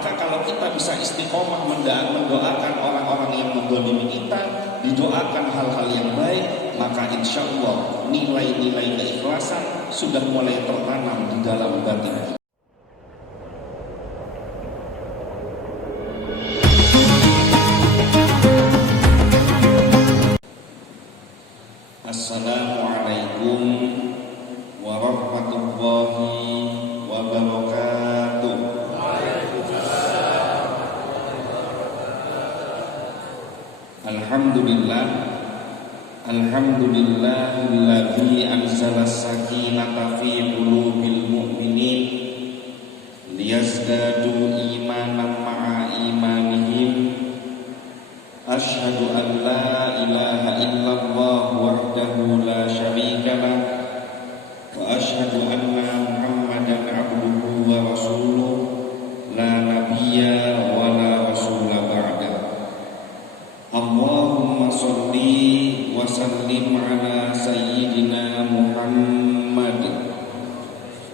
Maka kalau kita bisa istiqomah mendoakan orang-orang yang mendolimi kita, didoakan hal-hal yang baik, maka insya Allah nilai-nilai keikhlasan sudah mulai tertanam di dalam batin kita. Assalamualaikum warahmatullahi wabarakatuh. Alhamdulillah, alhamdulillahilladzi anzala sakinata fi qulubil mu'minin liyazdadu imanan ma'a imanihim. Asyhadu an la ilaha illallah wahdahu la syarika lah wa asyhadu anna Muhammadan abduhu wa rasuluh la nabiyya wa la rasula ba'da. Allahumma sholli wa sallim ala sayyidina Muhammad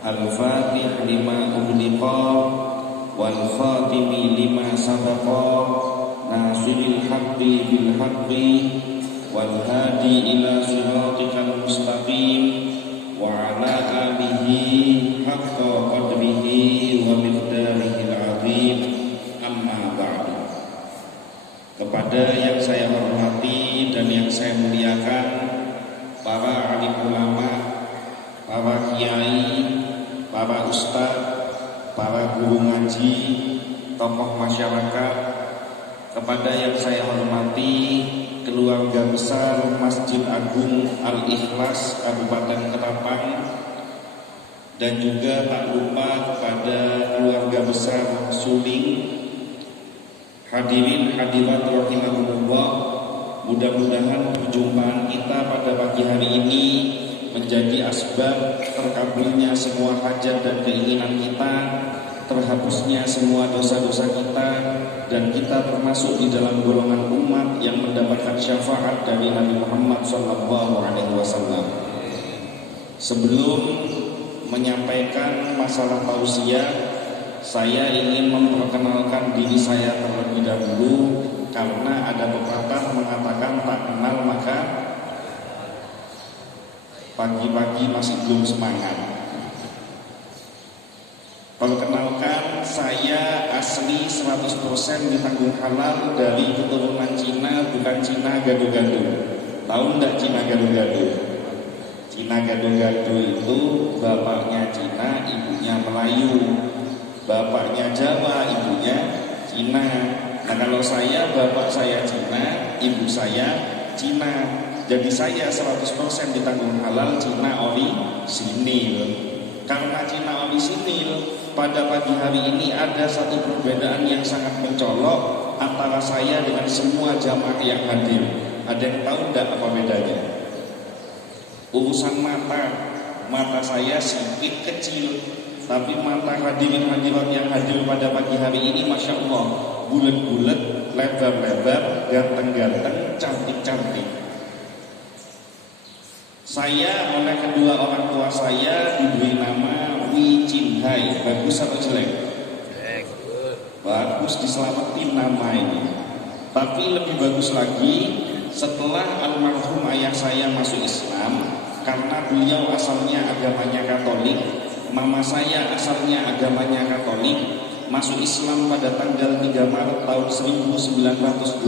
al-fatih lima ughliqa wal khatimi lima sabaqa nasiril haqqi bil haqqi wal hadi ila siratikal mustaqim wa ala alihi haqqa qadrihi wa miqdarihil azim. Amma ba'du. Kepada yang saya hormati dan yang saya muliakan, para alim ulama, para kiai, para ustadz, para guru ngaji, tokoh masyarakat, kepada yang saya hormati keluarga besar Masjid Agung Al-Ikhlas Kabupaten Ketapang, dan juga tak lupa kepada keluarga besar Suling. Hadirin hadirat rahimakumullah, mudah-mudahan perjumpaan kita pada pagi hari ini menjadi asbab terkabulnya semua hajat dan keinginan kita, terhapusnya semua dosa-dosa kita, dan kita termasuk di dalam golongan umat yang mendapatkan syafaat dari Nabi Muhammad SAW. Sebelum menyampaikan masalah tausiah, saya ingin memperkenalkan diri saya terlebih dahulu, karena ada pepatah mengatakan tak kenal maka pagi-pagi masih belum semangat. Perkenalkan, saya asli 100% ditanggung halal dari keturunan Cina, bukan Cina gado-gado. Tahu enggak Cina gado-gado? Cina gado-gado itu bapaknya Cina, ibunya Melayu. Bapaknya Jawa, ibunya Cina. Nah, kalau saya, bapak saya Cina, ibu saya Cina. Jadi saya 100% ditanggung halal Cina orisinil. Karena Cina orisinil, pada pagi hari ini ada satu perbedaan yang sangat mencolok antara saya dengan semua jamaah yang hadir. Ada yang tahu enggak apa bedanya? Urusan mata saya sedikit kecil, tapi mata hadirin hadirat yang hadir pada pagi hari ini Masya Allah, bulat-bulat, lebar-lebar, ganteng-ganteng, cantik-cantik. Saya oleh kedua orang tua saya diberi nama Wi Chin Hai. Bagus atau jelek? Bagus, diselamatin nama ini. Tapi lebih bagus lagi setelah almarhum ayah saya masuk Islam, karena beliau asalnya agamanya Katolik, mama saya asalnya agamanya Katolik, masuk Islam pada tanggal 3 Maret tahun 1984.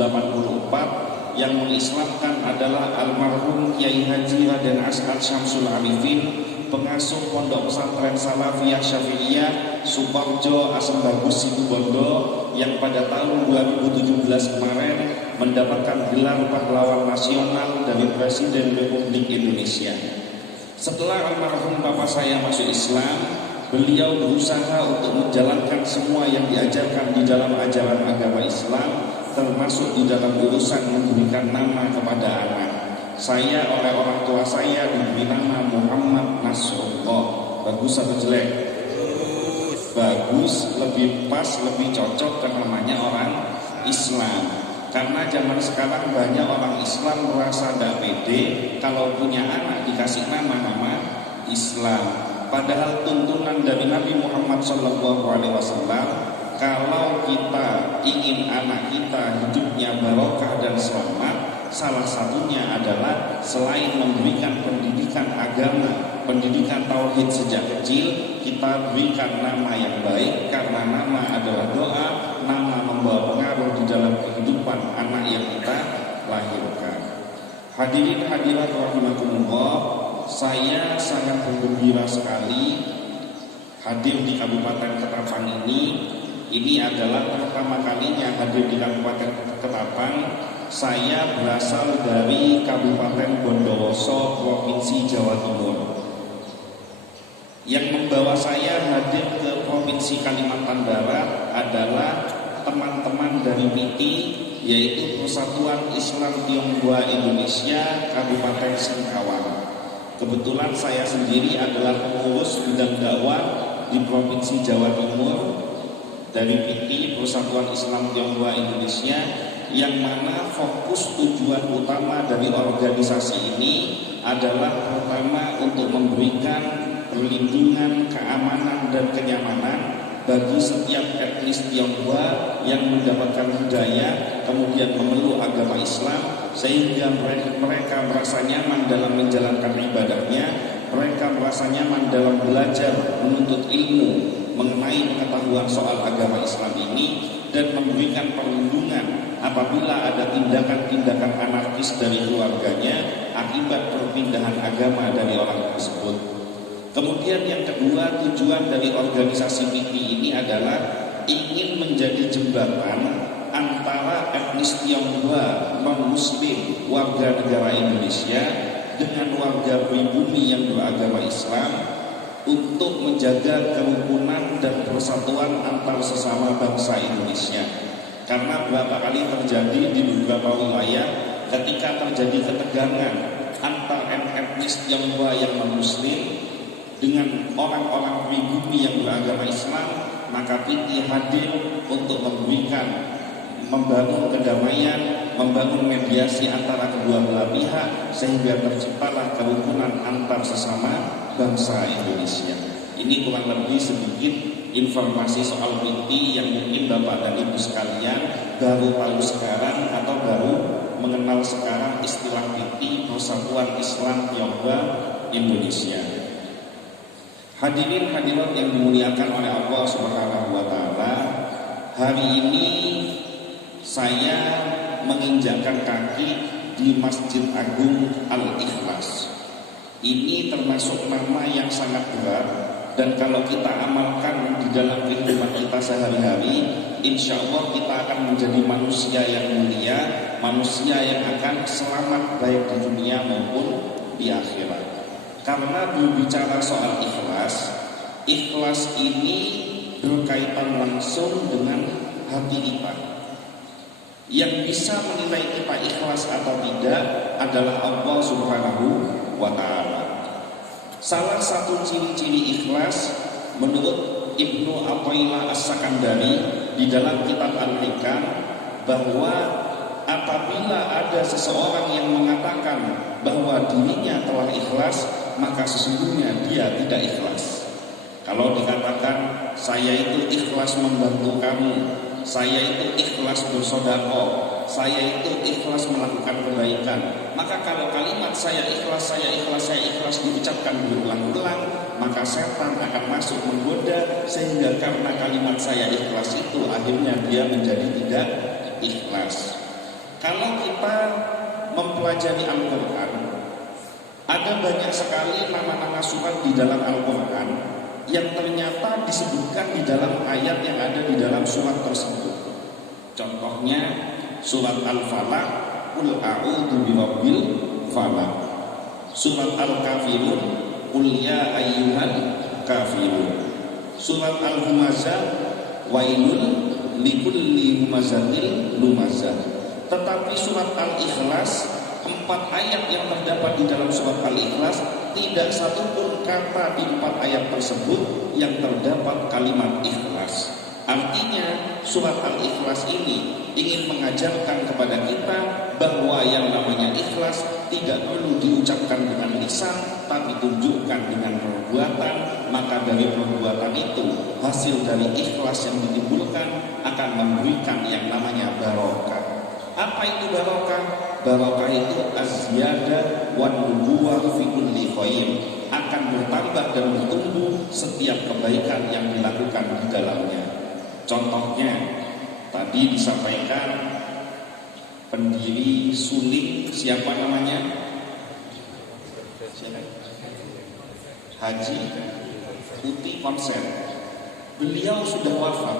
Yang mengislamkan adalah almarhum Kiai Haji Raden As'ad Syamsul Arifin, pengasuh Pondok Pesantren Salafiyah Syafi'iyah Suparjo Asem Bagus Situbondo, yang pada tahun 2017 kemarin mendapatkan gelar pahlawan nasional dari Presiden Republik Indonesia. Setelah almarhum bapak saya masuk Islam, beliau berusaha untuk menjalankan semua yang diajarkan di dalam ajaran agama Islam, termasuk di dalam urusan memberikan nama kepada anak. Saya oleh orang tua saya diberi nama Muhammad Nasrullah. Bagus atau jelek? Bagus, lebih pas, lebih cocok ke namanya orang Islam. Karena zaman sekarang banyak orang Islam merasa tidak pede kalau punya anak dikasih nama-nama Islam. Padahal tuntunan dari Nabi Muhammad SAW, kalau kita ingin anak kita hidupnya barokah dan selamat, salah satunya adalah selain memberikan pendidikan agama, pendidikan tauhid sejak kecil, kita berikan nama yang baik, karena nama adalah doa, nama membawa pengaruh di dalam kehidupan anak yang kita lahirkan. Hadirin hadirat rahimakumullah, saya sangat bergembira sekali hadir di Kabupaten Ketapang ini. Ini adalah pertama kalinya hadir di Kabupaten Ketapang. Saya berasal dari Kabupaten Bondowoso, Provinsi Jawa Timur. Yang membawa saya hadir ke Provinsi Kalimantan Barat adalah teman-teman dari PITI, yaitu Persatuan Islam Tionghoa Indonesia Kabupaten Singkawang. Kebetulan saya sendiri adalah pengurus bidang dakwah di Provinsi Jawa Timur dari PITI, Persatuan Islam Tionghoa Indonesia, yang mana fokus tujuan utama dari organisasi ini adalah pertama untuk memberikan perlindungan, keamanan dan kenyamanan bagi setiap etnis Tionghoa yang mendapatkan hidayah kemudian memeluk agama Islam, sehingga mereka merasa nyaman dalam menjalankan ibadahnya, mereka merasa nyaman dalam belajar menuntut ilmu mengenai pengetahuan soal agama Islam ini, dan memberikan perlindungan apabila ada tindakan-tindakan anarkis dari keluarganya akibat perpindahan agama dari orang tersebut. Kemudian yang kedua, tujuan dari organisasi PITI ini adalah ingin menjadi jembatan antara etnis Tionghoa non-Muslim warga negara Indonesia dengan warga pribumi yang beragama Islam untuk menjaga kerukunan dan persatuan antar sesama bangsa Indonesia. Karena berapa kali terjadi di beberapa wilayah ketika terjadi ketegangan antar etnis Tionghoa yang non-Muslim dengan orang-orang pribumi yang beragama Islam, maka PITI hadir untuk membangun kedamaian, membangun mediasi antara kedua belah pihak, sehingga terciptalah kerukunan antar sesama bangsa Indonesia. Ini kurang lebih sedikit informasi soal PITI yang mungkin Bapak dan Ibu sekalian baru tahu sekarang atau baru mengenal sekarang istilah PITI, Persatuan Islam Tionghoa Indonesia. Hadirin hadirat yang dimuliakan oleh Allah Subhanahu wa taala, hari ini saya menginjakkan kaki di Masjid Agung Al-Ikhlas. Ini termasuk nama yang sangat berat, dan kalau kita amalkan di dalam kehidupan kita sehari-hari, insya Allah kita akan menjadi manusia yang mulia, manusia yang akan selamat baik di dunia maupun di akhirat. Karena berbicara soal ikhlas, ikhlas ini berkaitan langsung dengan hati kita. Yang bisa menilai kita ikhlas atau tidak adalah Allah Subhanahu wa ta'ala. Salah satu ciri-ciri ikhlas menurut Ibnu Athaillah As-Sakandari di dalam kitab Al-Hikam, bahwa apabila ada seseorang yang mengatakan bahwa dirinya telah ikhlas, maka sesungguhnya dia tidak ikhlas. Kalau dikatakan saya itu ikhlas membantu kamu, saya itu ikhlas bersedekah, saya itu ikhlas melakukan kebaikan, maka kalau kalimat saya ikhlas diucapkan berulang-ulang, maka setan akan masuk menggoda, sehingga karena kalimat saya ikhlas itu akhirnya dia menjadi tidak ikhlas. Kalau kita mempelajari Al-Quran, ada banyak sekali nama-nama surat di dalam Al-Quran yang ternyata disebutkan di dalam ayat yang ada di dalam surat tersebut. Contohnya surat Al-Falaq, Qul a'udzu birabbil falaq. Surat Al-Kafirun, Qul ya ayyuhal kafirun. Surat Al-Humazah, Wailul likulli humazatil lumazah. Tetapi surat Al-Ikhlas, 4 ayat yang terdapat di dalam surat Al-Ikhlas, tidak satupun kata di 4 ayat tersebut yang terdapat kalimat ikhlas. Artinya surat Al-Ikhlas ini ingin mengajarkan kepada kita bahwa yang namanya ikhlas tidak perlu diucapkan dengan lisan, tapi tunjukkan dengan perbuatan. Maka dari perbuatan itu, hasil dari ikhlas yang ditimbulkan akan memberikan yang namanya barokah. Apa itu barokah? Barokah itu az-ziyadah wan nubuwah fi kulli khair, akan bertambah dan bertumbuh setiap kebaikan yang dilakukan di dalamnya. Contohnya tadi disampaikan pendiri Suling, siapa namanya? Haji Putih Konsen. Beliau sudah wafat,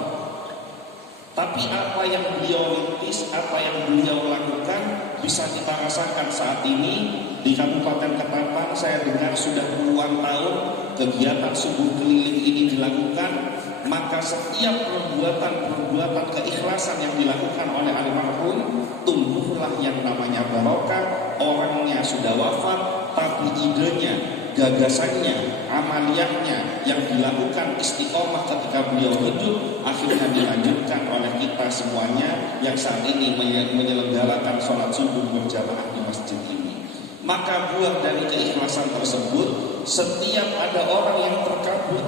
tapi apa yang beliau rintis, apa yang beliau lakukan bisa kita rasakan saat ini di Kabupaten Ketapang. Saya dengar sudah puluhan tahun kegiatan subuh keliling ini dilakukan. Maka setiap perbuatan keikhlasan yang dilakukan oleh almarhum, tumbuhlah yang namanya barokah. Orangnya sudah wafat, tapi idenya, gagasannya, amaliyahnya yang dilakukan istiqomah ketika beliau hidup akhirnya dilanjutkan oleh kita semuanya yang saat ini menyelenggarakan sholat subuh berjamaah di masjid ini. Maka buah dari keikhlasan tersebut, setiap ada orang yang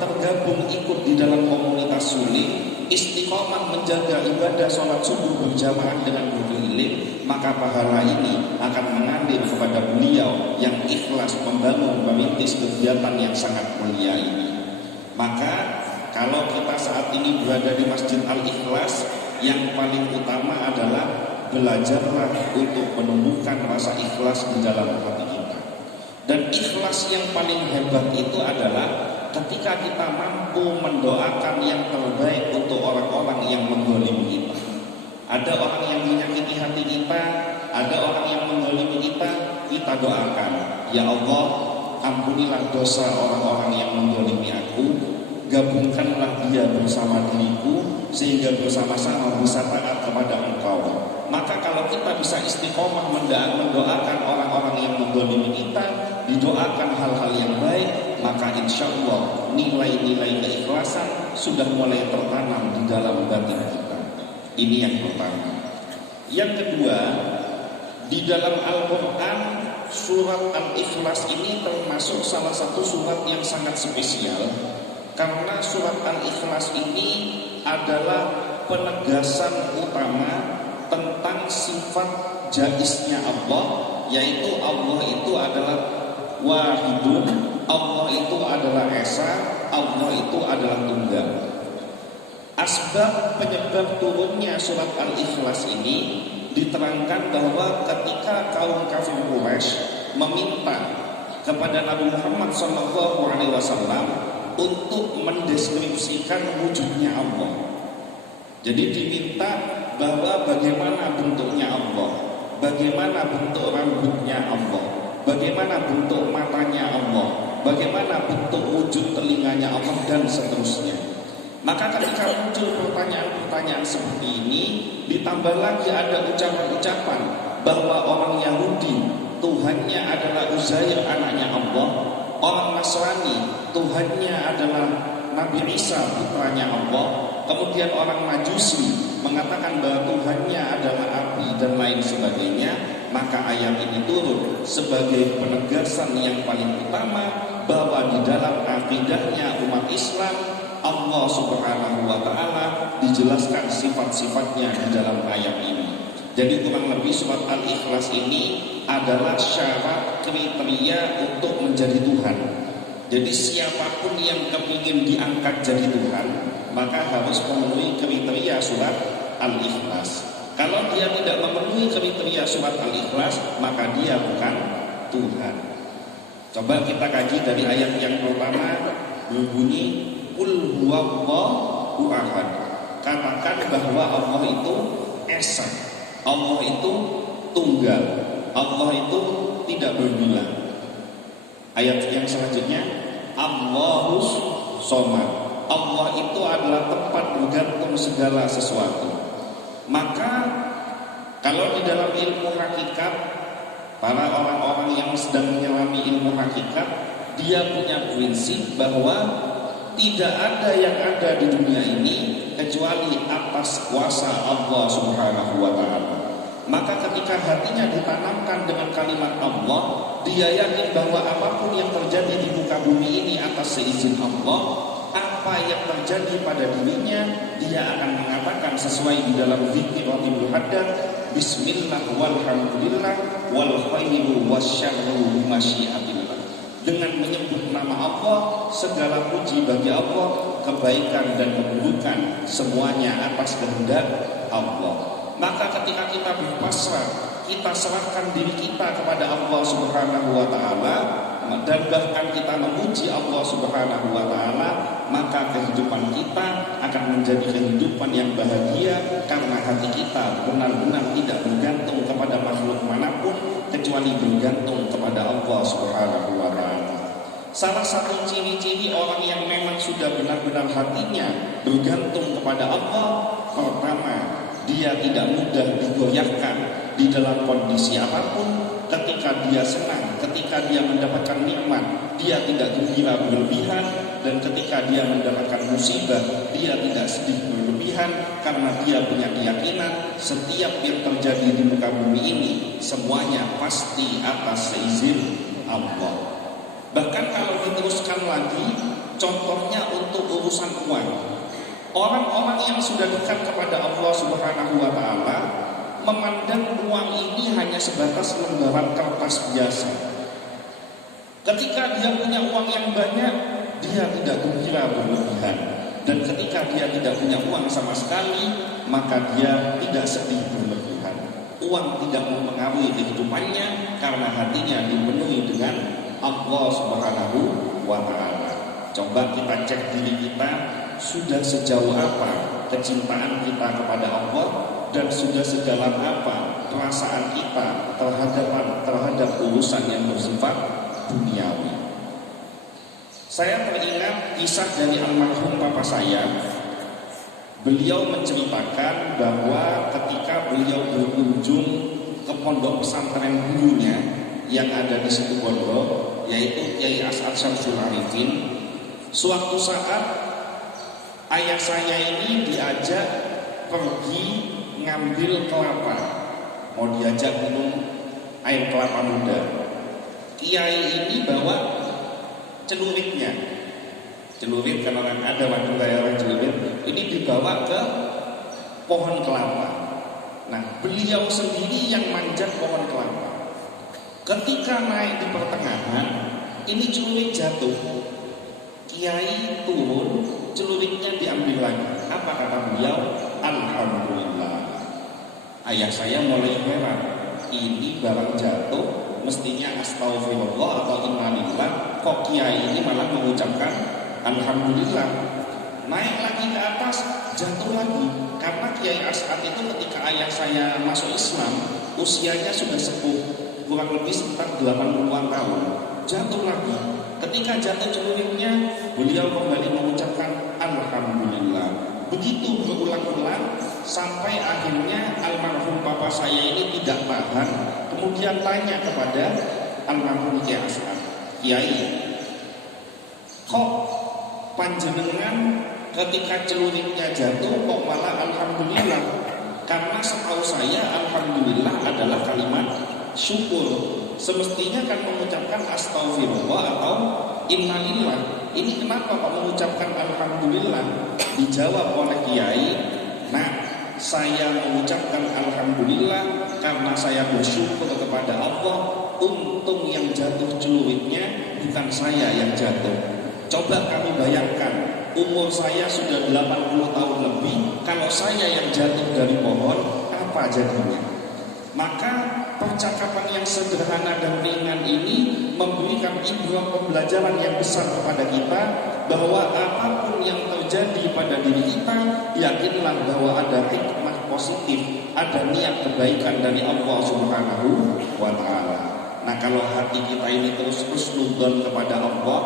tergabung ikut di dalam komunitas Suling, istiqomah menjaga ibadah sholat subuh berjamaah dengan berkeliling, maka pahala ini akan mengalir kepada beliau yang ikhlas membangun merintis kegiatan yang sangat mulia ini. Maka kalau kita saat ini berada di Masjid Al-Ikhlas, yang paling utama adalah belajarlah untuk menumbuhkan rasa ikhlas di dalam hati kita. Dan ikhlas yang paling hebat itu adalah ketika kita mampu mendoakan yang terbaik untuk orang-orang yang menggolimi kita. Ada orang yang menyakiti hati kita, ada orang yang menggolimi kita doakan, ya Allah, ampunilah dosa orang-orang yang menggolimi aku, gabungkanlah dia bersama diriku sehingga bersama-sama bisa taat kepada Engkau. Maka kalau kita bisa istiqomah mendoakan orang-orang yang menggolimi kita, didoakan hal-hal yang baik, maka insya Allah nilai-nilai keikhlasan sudah mulai tertanam di dalam batin kita. Ini yang pertama. Yang kedua, di dalam Al-Quran surat Al-Ikhlas ini termasuk salah satu surat yang sangat spesial, karena surat Al-Ikhlas ini adalah penegasan utama tentang sifat jaisnya Allah, yaitu Allah itu adalah wahidun, Allah itu adalah esa, Allah itu adalah tunggal. Asbab penyebab turunnya surat Al-Ikhlas ini diterangkan bahwa ketika kaum kafir Quraisy meminta kepada Nabi Muhammad SAW untuk mendeskripsikan wujudnya Allah. Jadi diminta bahwa bagaimana bentuknya Allah, bagaimana bentuk rambutnya Allah, bagaimana bentuk matanya Allah, bagaimana bentuk wujud telinganya Allah, dan seterusnya. Maka ketika muncul pertanyaan-pertanyaan seperti ini, ditambah lagi ada ucapan-ucapan bahwa orang Yahudi Tuhannya adalah Uzair, anaknya Allah, orang Nasrani Tuhannya adalah Nabi Isa, putranya Allah, kemudian orang Majusi mengatakan bahwa Tuhannya adalah api dan lain sebagainya. Maka ayat ini turun sebagai penegasan yang paling utama bahwa di dalam akidahnya umat Islam, Allah Subhanahu wa Ta'ala dijelaskan sifat-sifatnya di dalam ayat ini. Jadi kurang lebih surat Al-Ikhlas ini adalah syarat kriteria untuk menjadi Tuhan. Jadi siapapun yang kepingin diangkat jadi Tuhan, maka harus memenuhi kriteria surat Al-Ikhlas. Kalau dia tidak memenuhi kriteria surat Al-Ikhlas, maka dia bukan Tuhan. Coba kita kaji dari ayat yang pertama, berbunyi Qul huwallahu ahad. Katakan bahwa Allah itu esa, Allah itu tunggal, Allah itu tidak berbilang. Ayat yang selanjutnya, Allahus somad. Allah itu adalah tempat bergantung segala sesuatu. Maka kalau di dalam ilmu hakikat, para orang-orang yang sedang menyelami ilmu hakikat, dia punya prinsip bahwa tidak ada yang ada di dunia ini kecuali atas kuasa Allah Subhanahu wa Ta'ala. Maka ketika hatinya ditanamkan dengan kalimat Allah, dia yakin bahwa apapun yang terjadi di muka bumi ini atas seizin Allah, apa yang terjadi pada dirinya, dia akan mengatakan sesuai di dalam zikir Ratibul Haddad, bismillah walhamdulillah wal khairu wasyarru masyiatillah. Dengan menyebut nama Allah, segala puji bagi Allah, kebaikan dan keburukan semuanya atas kehendak Allah. Maka ketika kita berpasrah, kita serahkan diri kita kepada Allah Subhanahu wa taala, dan bahkan kita memuji Allah Subhanahu wa taala, maka kehidupan kita akan menjadi kehidupan yang bahagia, karena hati kita benar-benar tidak bergantung kepada makhluk manapun kecuali bergantung kepada Allah Subhanahu wa taala. Salah satu ciri-ciri orang yang memang sudah benar-benar hatinya bergantung kepada Allah, pertama, dia tidak mudah digoyahkan di dalam kondisi apapun. Ketika dia senang, ketika dia mendapatkan nikmat, dia tidak gembira berlebihan, dan ketika dia mendapatkan musibah, dia tidak sedih berlebihan, karena dia punya keyakinan setiap yang terjadi di muka bumi ini semuanya pasti atas seizin Allah. Bahkan kalau diteruskan lagi, contohnya untuk urusan uang, orang-orang yang sudah dekat kepada Allah Subhanahu wa taala memandang uang ini hanya sebatas lembaran kertas biasa. Ketika dia punya uang yang banyak, dia tidak gembira berlebihan, dan ketika dia tidak punya uang sama sekali, maka dia tidak sedih berlebihan. Uang tidak mempengaruhi kehidupannya karena hatinya dipenuhi dengan Allah Subhanahu wa taala. Coba kita cek diri kita, sudah sejauh apa kecintaan kita kepada Allah, dan sudah sedalam apa perasaan kita terhadap urusan yang bersifat duniawi. Saya teringat kisah dari almarhum papa saya. Beliau menceritakan bahwa ketika beliau berkunjung ke pondok pesantren gurunya yang ada di situ Bondo, yaitu Kiai As'ad Syamsul Arifin, suatu saat ayah saya ini diajak pergi ngambil kelapa, mau diajak minum air kelapa muda. Kiai ini bawa celuritnya, celurit kan orang ada waktu orang celurit, ini dibawa ke pohon kelapa. Nah, beliau sendiri yang manjat pohon kelapa. Ketika naik di pertengahan, ini celurit jatuh. Kiai turun, celuritnya diambil lagi. Apa kata beliau? Alhamdulillah. Ayah saya mulai heran, ini barang jatuh mestinya astagfirullah atau innalillah, kok kiai ini malah mengucapkan alhamdulillah. Naik lagi ke atas, jatuh lagi. Karena Kiai As'ad itu ketika ayah saya masuk Islam, usianya sudah sepuh, kurang lebih sekitar 80-an tahun. Jatuh lagi. Ketika jatuh celuritnya, beliau kembali mengucapkan alhamdulillah. Begitu berulang-ulang sampai akhirnya almarhum papa saya ini tidak tahan, kemudian tanya kepada almarhum Kiai As'ad, Kiai, kok panjenengan ketika celuritnya jatuh kok malah alhamdulillah? Karena setahu saya alhamdulillah adalah kalimat syukur. Semestinya kan mengucapkan astagfirullah atau innalillah. Ini kenapa kok mengucapkan alhamdulillah? Dijawab oleh Kiai, nah, saya mengucapkan alhamdulillah karena saya bersyukur kepada Allah. Untung yang jatuh celuritnya bukan saya yang jatuh. Coba kami bayangkan, umur saya sudah 80 tahun lebih, kalau saya yang jatuh dari pohon, apa jadinya? Maka percakapan yang sederhana dan ringan ini memberikan ibrah pembelajaran yang besar kepada kita, bahwa apapun yang terjadi pada diri kita, yakinlah bahwa ada hikmah positif, ada niat kebaikan dari Allah Subhanahu wa taala. Nah, kalau hati kita ini terus nudon kepada Allah,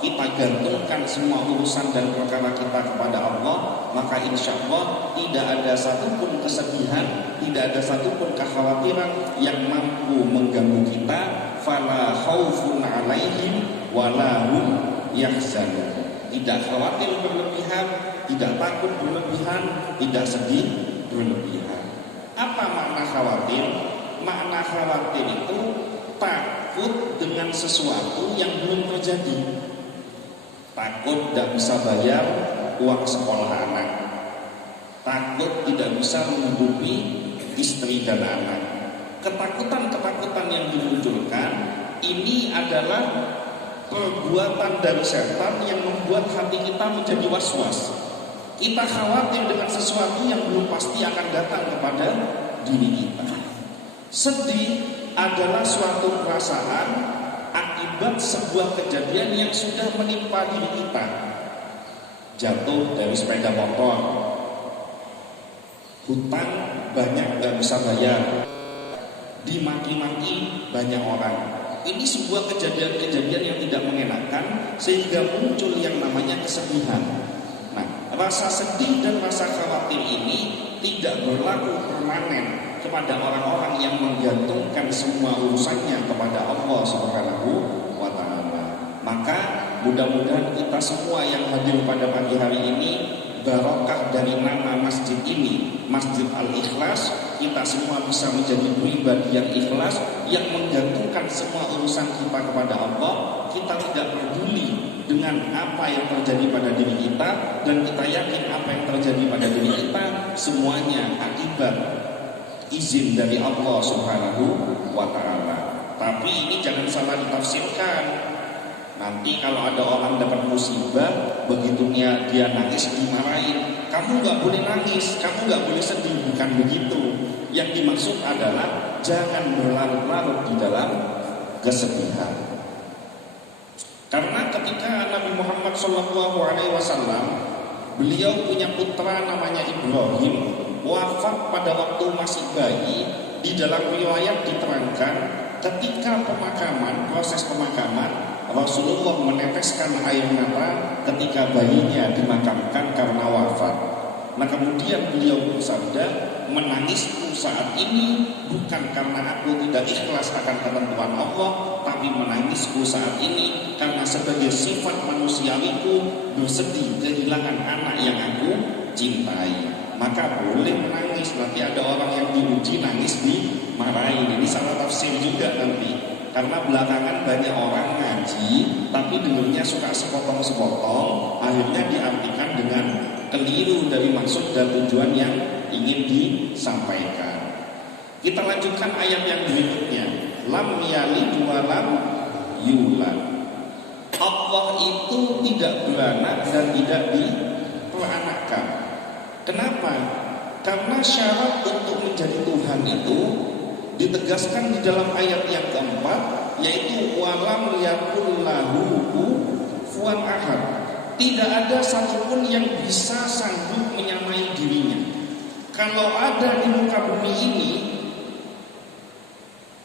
kita gantungkan semua urusan dan perkara kita kepada Allah, maka insya Allah tidak ada satupun kesedihan, tidak ada satupun kekhawatiran yang mampu mengganggu kita. Fala khaufun alaihim wala hum yahzanun. Tidak khawatir berlebihan, tidak takut berlebihan, tidak sedih berlebihan. Apa makna khawatir? Makna khawatir itu takut dengan sesuatu yang belum terjadi. takut tidak bisa bayar uang sekolah anak, takut tidak bisa menghidupi istri dan anak. Ketakutan-ketakutan yang dimunculkan ini adalah perbuatan dari setan yang membuat hati kita menjadi was-was. Kita khawatir dengan sesuatu yang belum pasti akan datang kepada diri kita. Sedih adalah suatu perasaan akibat sebuah kejadian yang sudah menimpa diri kita. Jatuh dari sepeda motor, hutang banyak gak bisa bayar, dimaki-maki banyak orang. Ini sebuah kejadian-kejadian yang tidak mengenakan sehingga muncul yang namanya kesedihan. Nah, rasa sedih dan rasa khawatir ini tidak berlaku permanen kepada orang-orang yang menggantungkan semua urusannya kepada Allah Subhanahu wa ta'ala. Maka mudah-mudahan kita semua yang hadir pada pagi hari ini, barokah dari nama masjid ini, Masjid Al-Ikhlas, kita semua bisa menjadi pribadi yang ikhlas, yang menggantungkan semua urusan kita kepada Allah. Kita tidak peduli dengan apa yang terjadi pada diri kita, dan kita yakin apa yang terjadi pada diri kita semuanya akibat izin dari Allah Subhanahu wa ta'ala. Tapi ini jangan salah ditafsirkan. Nanti kalau ada orang dapat musibah, begitu dia nangis dimarahin. Kamu gak boleh nangis, kamu gak boleh sedih. Bukan begitu. Yang dimaksud adalah jangan berlarut-larut di dalam kesedihan. Karena ketika Nabi Muhammad SAW, beliau punya putra namanya Ibrahim, wafat pada waktu masih bayi. Di dalam riwayat diterangkan ketika proses pemakaman, Rasulullah meneteskan air mata ketika bayinya dimakamkan karena wafat. Nah, kemudian beliau bersabda, menangisku saat ini bukan karena aku tidak ikhlas akan ketentuan Allah, tapi menangisku saat ini karena sebagai sifat manusiawiku bersedih kehilangan anak yang aku cintai. Maka boleh menangis. Nanti ada orang yang diuji nangis dimarahin. Ini salah tafsir juga nanti. Karena belakangan banyak orang ngaji tapi dengarnya suka sepotong-sepotong, akhirnya diartikan dengan keliru dari maksud dan tujuan yang ingin disampaikan. Kita lanjutkan ayat yang berikutnya. Lam yalid wa lam yulad. Allah itu tidak beranak dan tidak diperanakkan. Kenapa? Karena syarat untuk menjadi Tuhan itu ditegaskan di dalam ayat yang keempat, yaitu walam yakul lahu kufuwan ahad. Tidak ada satupun yang bisa sanggup menyamai dirinya. Kalau ada di muka bumi ini,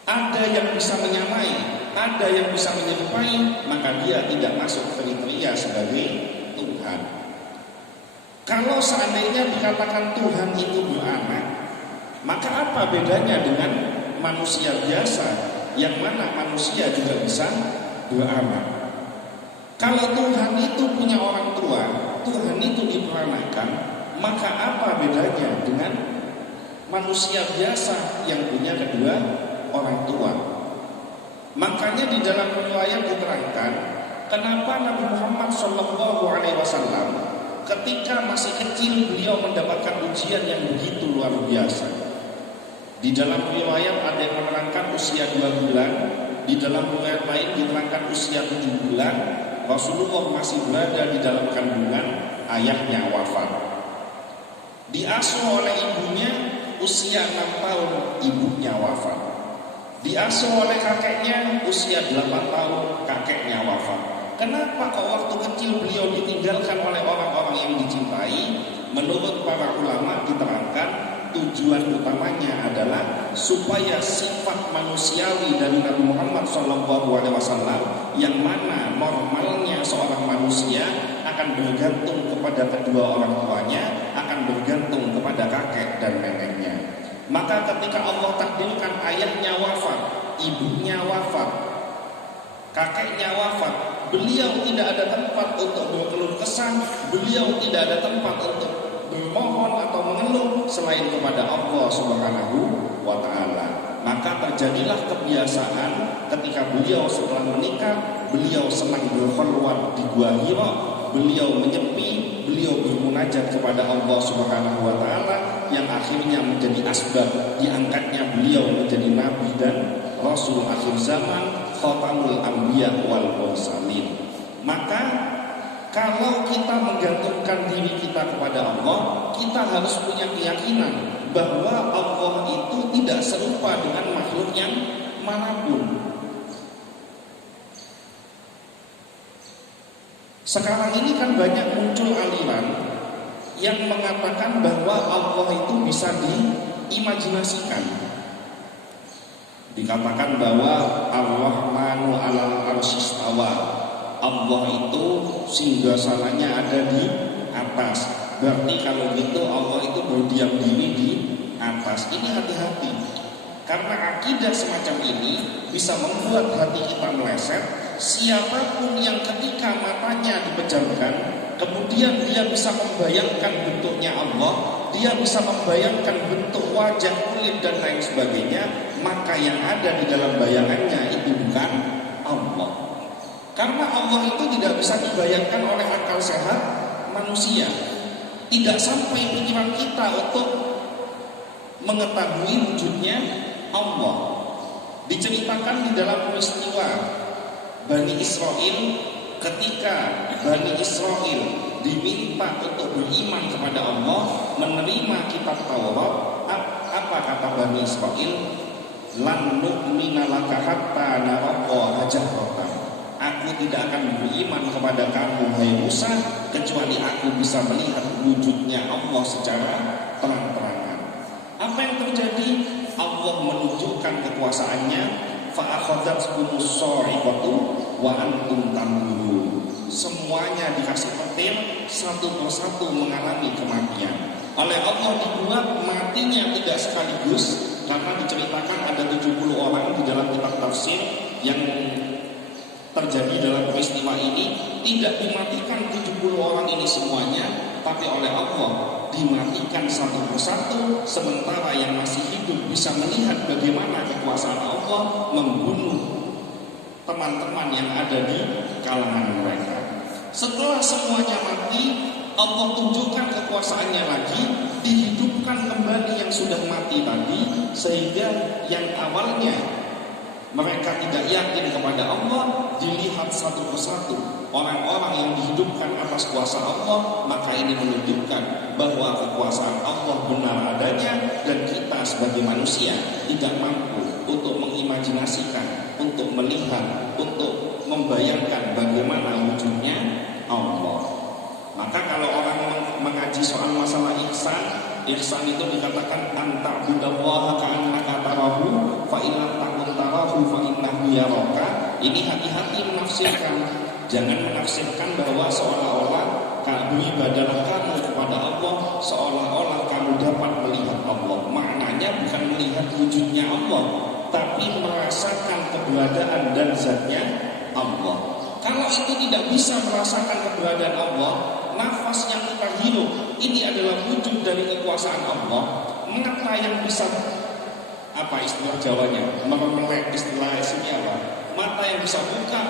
ada yang bisa menyamai, ada yang bisa menyerupai, maka dia tidak masuk kriteria sebagai Tuhan. Kalau seandainya dikatakan Tuhan itu beranak, maka apa bedanya dengan manusia biasa, yang mana manusia juga bisa beranak? Kalau Tuhan itu punya orang tua, Tuhan itu diperanakkan, maka apa bedanya dengan manusia biasa yang punya kedua orang tua? Makanya di dalam riwayat diterangkan, kenapa Nabi Muhammad SAW ketika masih kecil beliau mendapatkan ujian yang begitu luar biasa. Di dalam riwayat ada yang menerangkan usia 2 bulan, di dalam riwayat lain diterangkan usia 7 bulan. Rasulullah masih berada di dalam kandungan, ayahnya wafat. Diasuh oleh ibunya usia 6 tahun, ibunya wafat. Diasuh oleh kakeknya usia 8 tahun, kakeknya wafat. Kenapa kok waktu kecil beliau ditinggalkan oleh orang-orang yang dicintai? Menurut para ulama diterangkan tujuan utamanya adalah supaya sifat manusiawi dari Nabi Muhammad SAW, yang mana normalnya seorang manusia akan bergantung kepada kedua orang tuanya, akan bergantung kepada kakek dan neneknya. Maka ketika Allah takdirkan ayahnya wafat, ibunya wafat, kakeknya wafat, beliau tidak ada tempat untuk berkeluh kesah, beliau tidak ada tempat untuk bermohon atau mengeluh selain kepada Allah Subhanahu wa ta'ala. maka terjadilah kebiasaan ketika beliau setelah menikah, beliau senang berkhulwat di Gua Hira, beliau menyepi, beliau bermunajat kepada Allah Subhanahu wa taala, yang akhirnya menjadi asbab diangkatnya beliau menjadi nabi dan rasul akhir zaman, khatamul anbiya wal mursalin. Maka kalau kita menggantungkan diri kita kepada Allah, kita harus punya keyakinan bahwa Allah itu tidak serupa dengan makhluk yang manapun. Sekarang ini kan banyak muncul aliran yang mengatakan bahwa Allah itu bisa diimajinasikan. Dikatakan bahwa Ar-Rahmanu 'alal 'arsy istawa. Allah itu singgasananya ada di atas. Berarti kalau gitu Allah itu berdiam diri di atas. Ini hati-hati. Karena akidah semacam ini bisa membuat hati kita meleset. Siapapun yang ketika matanya dipejamkan, kemudian dia bisa membayangkan bentuknya Allah, dia bisa membayangkan bentuk wajah, kulit dan lain sebagainya, maka yang ada di dalam bayangannya itu bukan Allah. Karena Allah itu tidak bisa dibayangkan oleh akal sehat manusia. Tidak sampai pikiran kita untuk mengetahui wujudnya Allah. Diceritakan di dalam peristiwa Bani Israel, ketika Bani Israel diminta untuk beriman kepada Allah, menerima kitab Taurat, apa kata Bani Israel? Lan nu'mina laka hatta naraqa jahratan. Aku tidak akan beriman kepada kamu, hai Musa, kecuali aku bisa melihat wujudnya Allah secara terang-terangan. Apa yang terjadi? Allah menunjukkan kekuasaannya. Fa'akhadhatkumus sha'iqatu wa antum tanzurun. Semuanya dikasih petir, satu persatu mengalami kematian. Oleh Allah dibuat matinya tidak sekaligus, karena diceritakan ada 70 orang di dalam kitab tafsir yang terjadi dalam peristiwa ini. Tidak dimatikan 70 orang ini semuanya, tapi oleh Allah dimatikan satu persatu, sementara yang masih hidup bisa melihat bagaimana kekuasaan Allah membunuh teman-teman yang ada di kalangan mereka. Setelah semuanya mati, Allah tunjukkan kekuasaannya lagi, dihidupkan kembali yang sudah mati tadi, sehingga yang awalnya mereka tidak yakin kepada Allah, dilihat satu persatu orang-orang yang dihidupkan atas kuasa Allah. Maka ini menunjukkan bahwa kekuasaan Allah benar adanya, dan kita sebagai manusia tidak mampu untuk mengimajinasikan, untuk melihat, untuk membayangkan bagaimana wujudnya Allah. Maka kalau orang mengaji soal masalah ihsan itu dikatakan anta'budallaha ka'annaka tarahu fa in lam takun tarahu fa innahu yaraka. Ini hati-hati menafsirkan. Jangan menafsirkan bahwa seolah-olah beribadahlah kamu kepada Allah seolah-olah kamu dapat melihat Allah. Maknanya bukan melihat wujudnya Allah, tapi merasakan keberadaan dan zatnya Allah. Kalau itu tidak bisa merasakan keberadaan Allah, nafas yang kita hirup ini adalah wujud dari kekuasaan Allah. Mata yang bisa, apa istilah Jawanya, memelek, istilah sini apa, mata yang bisa buka,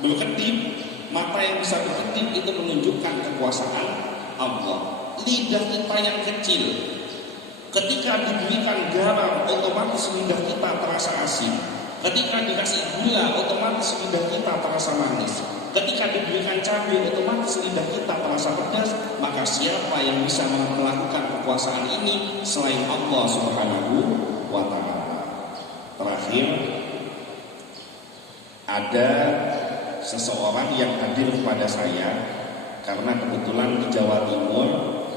berkedip, mata yang bisa berkedip itu menunjukkan kekuasaan Allah. Lidah kita yang kecil, ketika diberikan garam, otomatis lidah kita terasa asin. Ketika dikasih gula, otomatis lidah kita terasa manis. Ketika diberikan cabai, otomatis lidah kita terasa pedas. Maka siapa yang bisa melakukan kekuasaan ini selain Allah Subhanahu wa ta'ala? Terakhir, ada seseorang yang hadir kepada saya, karena kebetulan di Jawa Timur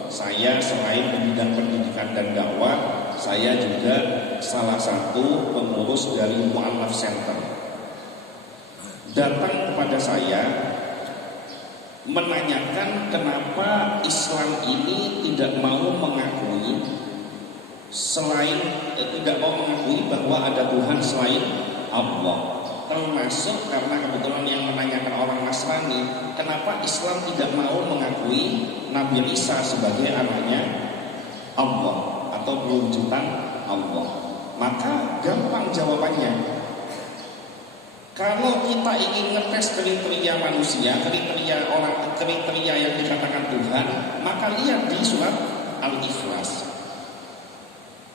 saya selain di bidang pendidikan dan dakwah, saya juga salah satu pengurus dari Mu'allaf Center. Datang kepada saya menanyakan kenapa Islam ini tidak mau mengakui bahwa ada Tuhan selain Allah. Termasuk karena kebetulan yang menanyakan orang Nasrani, kenapa Islam tidak mau mengakui Nabi Isa sebagai anaknya Allah atau perwujudan Allah. Maka gampang jawabannya. Kalau kita ingin ngetes kriteria manusia, kriteria yang dikatakan Tuhan, maka lihat di surat Al-Ikhlas.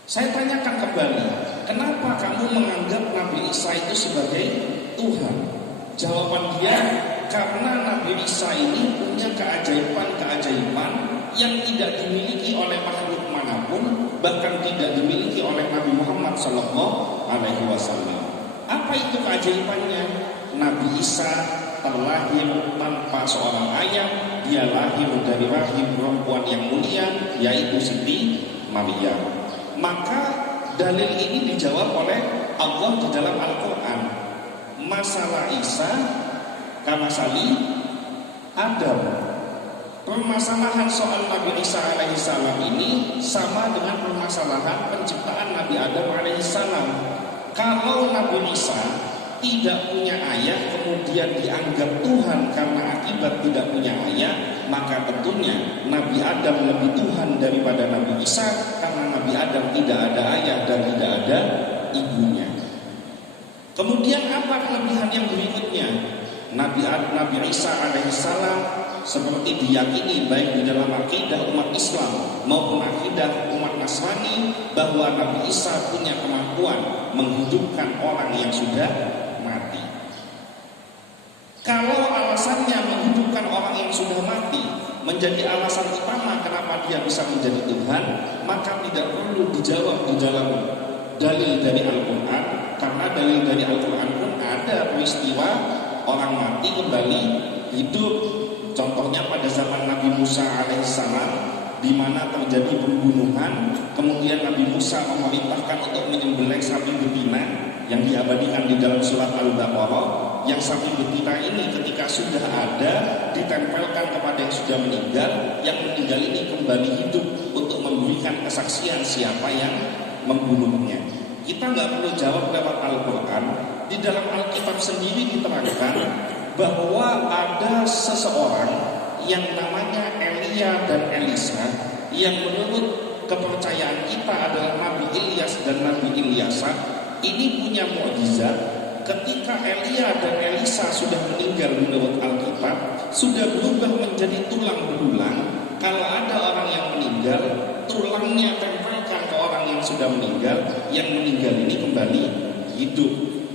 Saya tanyakan kembali, kenapa kamu menganggap Nabi Isa itu sebagai Tuhan? Jawaban dia, karena Nabi Isa ini punya keajaiban-keajaiban yang tidak dimiliki oleh makhluk manapun, bahkan tidak dimiliki oleh Nabi Muhammad SAW. Apa itu keajaibannya? Nabi Isa terlahir tanpa seorang ayah. Dia lahir dari rahim perempuan yang mulia, yaitu Siti Maryam. Maka dalil ini dijawab oleh Allah di dalam Al-Quran. Masalah Isa kamasali Adam. Permasalahan soal Nabi Isa alaihissalam ini sama dengan permasalahan penciptaan Nabi Adam alaihissalam. Kalau Nabi Isa tidak punya ayah kemudian dianggap Tuhan karena akibat tidak punya ayah, maka tentunya Nabi Adam lebih Tuhan daripada Nabi Isa, karena Nabi Adam tidak ada ayah dan tidak ada ibunya. Kemudian apa kelebihan yang berikutnya? Nabi Isa alaihissalam seperti diyakini baik di dalam akidah umat Islam maupun akidah umat Nasrani, bahwa Nabi Isa punya kemampuan menghidupkan orang yang sudah mati. Kalau alasannya menghidupkan orang yang sudah mati menjadi alasan utama kenapa dia bisa menjadi Tuhan, maka tidak perlu dijawab di dalam dalil dari Al-Quran, karena dalil dari Al-Quran pun ada peristiwa orang mati kembali hidup. Contohnya pada zaman Nabi Musa alaihissalam, di mana terjadi pembunuhan, kemudian Nabi Musa memerintahkan untuk menyembelih sapi betina yang diabadikan di dalam surat Al-Baqarah. Yang sapi betina ini ketika sudah ada ditempelkan kepada yang sudah meninggal, yang meninggal ini kembali hidup untuk memberikan kesaksian siapa yang membunuhnya. Kita nggak perlu jawab lewat Al-Quran. Di dalam Alkitab sendiri diterangkan bahwa ada seseorang yang namanya Elia dan Elisa, yang menurut kepercayaan kita adalah Nabi Ilyas dan Nabi Ilyasa. Ini punya mukjizat. Ketika Elia dan Elisa sudah meninggal menurut Alkitab, sudah berubah menjadi tulang belulang. Kalau ada orang yang meninggal, tulangnya tempelkan ke orang yang sudah meninggal, yang meninggal ini kembali hidup.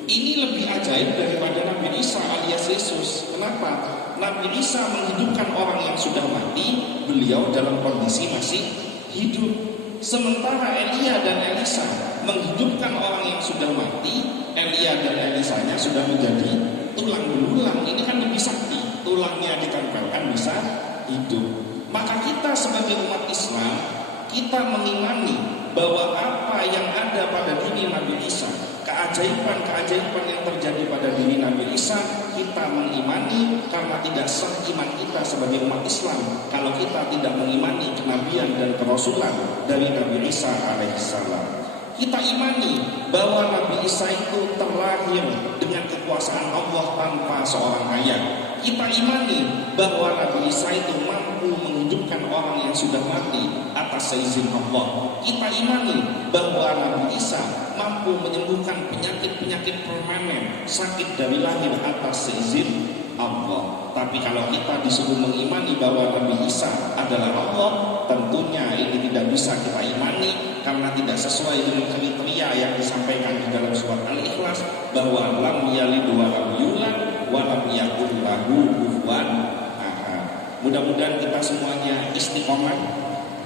Ini lebih ajaib daripada Nabi Isa alias Yesus. Kenapa? Nabi Isa menghidupkan orang yang sudah mati, beliau dalam kondisi masih hidup. Sementara Elia dan Elisa menghidupkan orang yang sudah mati, Elia dan Elisanya sudah menjadi tulang belulang. Ini kan lebih sakti, tulangnya ditempelkan bisa hidup. Maka kita sebagai umat Islam, kita mengimani bahwa apa yang ada pada diri Nabi Isa, keajaiban-keajaiban yang terjadi pada diri Nabi Isa, kita mengimani, karena tidak sah iman kita sebagai umat Islam kalau kita tidak mengimani kenabian dan kerasulan dari Nabi Isa alaihissalam. Kita imani bahwa Nabi Isa itu terlahir dengan kekuasaan Allah tanpa seorang ayah. Kita imani bahwa Nabi Isa itu mampu menghidupkan orang yang sudah mati atas seizin Allah. Kita imani bahwa Nabi Isa mampu menyembuhkan penyakit-penyakit permanen, sakit dari lahir atas seizin Allah. Tapi kalau kita disuruh mengimani bahwa Nabi Isa adalah Allah, tentunya ini tidak bisa kita imani, karena tidak sesuai dengan kriteria yang disampaikan di dalam surat Al-Ikhlas, bahwa lam yalid wa lam yulad wa lam yakul lahu kufuwan ahad. Mudah-mudahan kita semuanya istiqomah.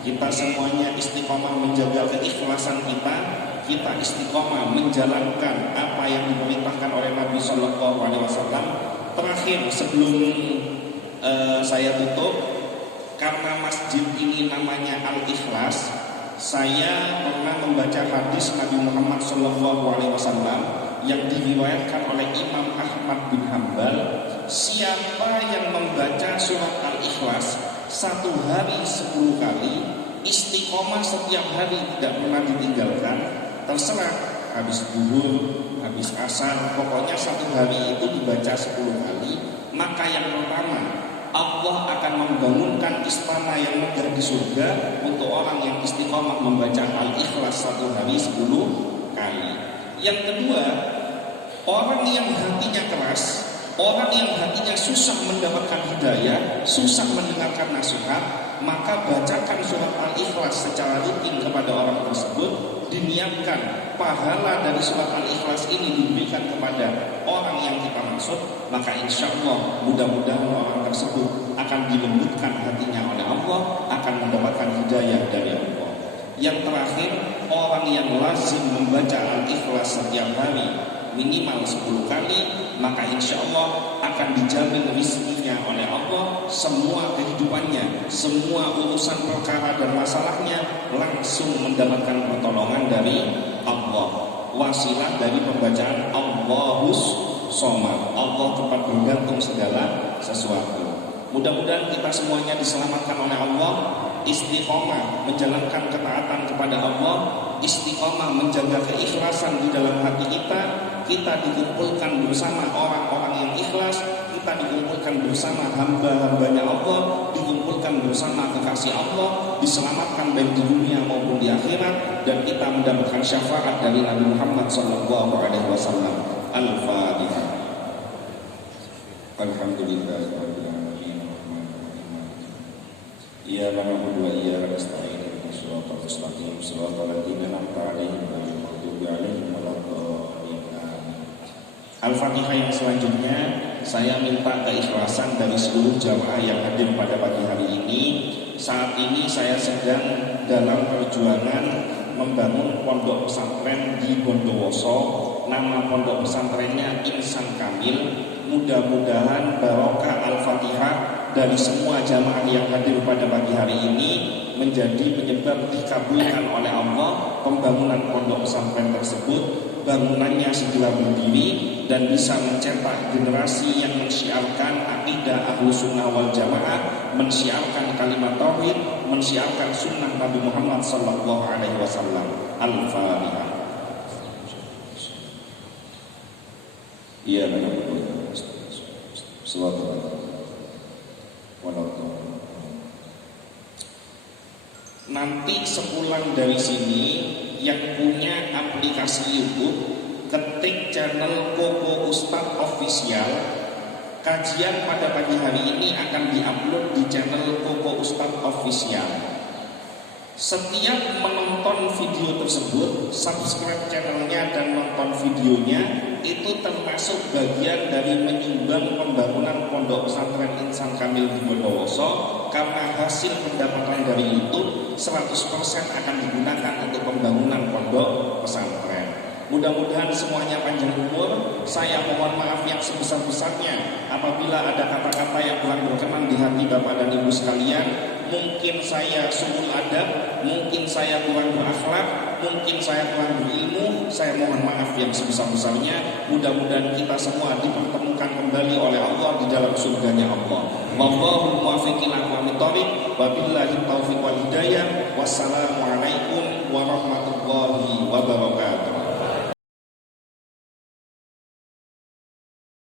Kita semuanya istiqomah menjaga keikhlasan kita. Kita istiqomah menjalankan apa yang diperintahkan oleh Nabi Shallallahu Alaihi Wasallam. Terakhir sebelum saya tutup, karena masjid ini namanya Al-Ikhlas, saya pernah membaca hadis Nabi Muhammad Shallallahu Alaihi Wasallam yang diriwayatkan oleh Imam Ahmad bin Hanbal. Siapa yang membaca surat Al-Ikhlas 1 hari 10 kali, istiqomah setiap hari tidak pernah ditinggalkan, terserah habis zuhur, habis asar, pokoknya 1 hari itu dibaca 10 kali, maka yang pertama, Allah akan membangunkan istana yang megah di surga untuk orang yang istiqomah membaca Al-Ikhlas 1 hari 10 kali. Yang kedua, orang yang hatinya keras, orang yang hatinya susah mendapatkan hidayah, susah mendengarkan nasihat, maka bacakan surat Al-Ikhlas secara rutin kepada orang tersebut. Diniatkan pahala dari surat Al-Ikhlas ini diberikan kepada orang yang kita maksud, maka insya Allah mudah-mudahan orang tersebut akan dilembutkan hatinya oleh Allah, akan mendapatkan hidayah dari Allah. Yang terakhir, orang yang lazim membaca Al-Ikhlas setiap hari minimal 10 kali, maka insya Allah akan dijamin rizkinya oleh Allah. Semua kehidupannya, semua urusan perkara dan masalahnya langsung mendapatkan pertolongan dari Allah. Wasilah dari pembacaan Allahus Somad, Allah tempat bergantung segala sesuatu. Mudah-mudahan kita semuanya diselamatkan oleh Allah, istiqomah menjalankan ketaatan kepada Allah, istiqomah menjaga keikhlasan di dalam hati kita. Kita dikumpulkan bersama orang-orang yang ikhlas, kita dikumpulkan bersama hamba-hambanya Allah, dikumpulkan bersama kekasih Allah, diselamatkan baik di dunia maupun di akhirat, dan kita mendapatkan syafaat dari Nabi Muhammad SAW. Al-Fatihah. Alhamdulillahirrahmanirrahim. Iyyaka na'budu wa iyyaka nasta'in. Shiratal mustaqim, shiratal ladzina an'amta 'alaihim ghairil maghdubi 'alaihim waladdallin. Al-Fatihah yang selanjutnya, saya minta keikhlasan dari seluruh jamaah yang hadir pada pagi hari ini. Saat ini saya sedang dalam perjuangan membangun pondok pesantren di Bondowoso. Nama pondok pesantrennya Insan Kamil. Mudah-mudahan barokah Al-Fatihah dari semua jamaah yang hadir pada pagi hari ini menjadi penyebab dikabulkan oleh Allah pembangunan pondok pesantren tersebut. Bangunannya segera berdiri dan bisa mencetak generasi yang mensyiarkan akidah Ahlus Sunnah wal Jamaah, mensyiarkan kalimat tauhid, mensyiarkan sunnah Nabi Muhammad sallallahu alaihi wasallam. Al-Fatihah. Iya, benar. Nanti sepulang dari sini, yang punya aplikasi YouTube, ketik channel Koko Ustadz Official. Kajian pada pagi hari ini akan diupload di channel Koko Ustadz Official. Setiap menonton video tersebut, subscribe channelnya dan nonton videonya, itu termasuk bagian dari menyumbang pembangunan pondok pesantren Insan Kamil di Bondowoso. Karena hasil pendapatan dari YouTube 100% akan digunakan untuk pembangunan pondok pesantren. Mudah-mudahan semuanya panjang umur. Saya mohon maaf yang sebesar-besarnya apabila ada kata-kata yang kurang berkenan di hati Bapak dan Ibu sekalian. Mungkin saya su'ul adab, mungkin saya kurang berakhlak, mungkin saya kurang berilmu. Saya mohon maaf yang sebesar-besarnya. Mudah-mudahan kita semua dipertemukan kembali oleh Allah di dalam surganya Allah. Wallahu muwaffiq ila aqwamit thoriq, wabillahi taufiq wal hidayah. Wassalamualaikum warahmatullahi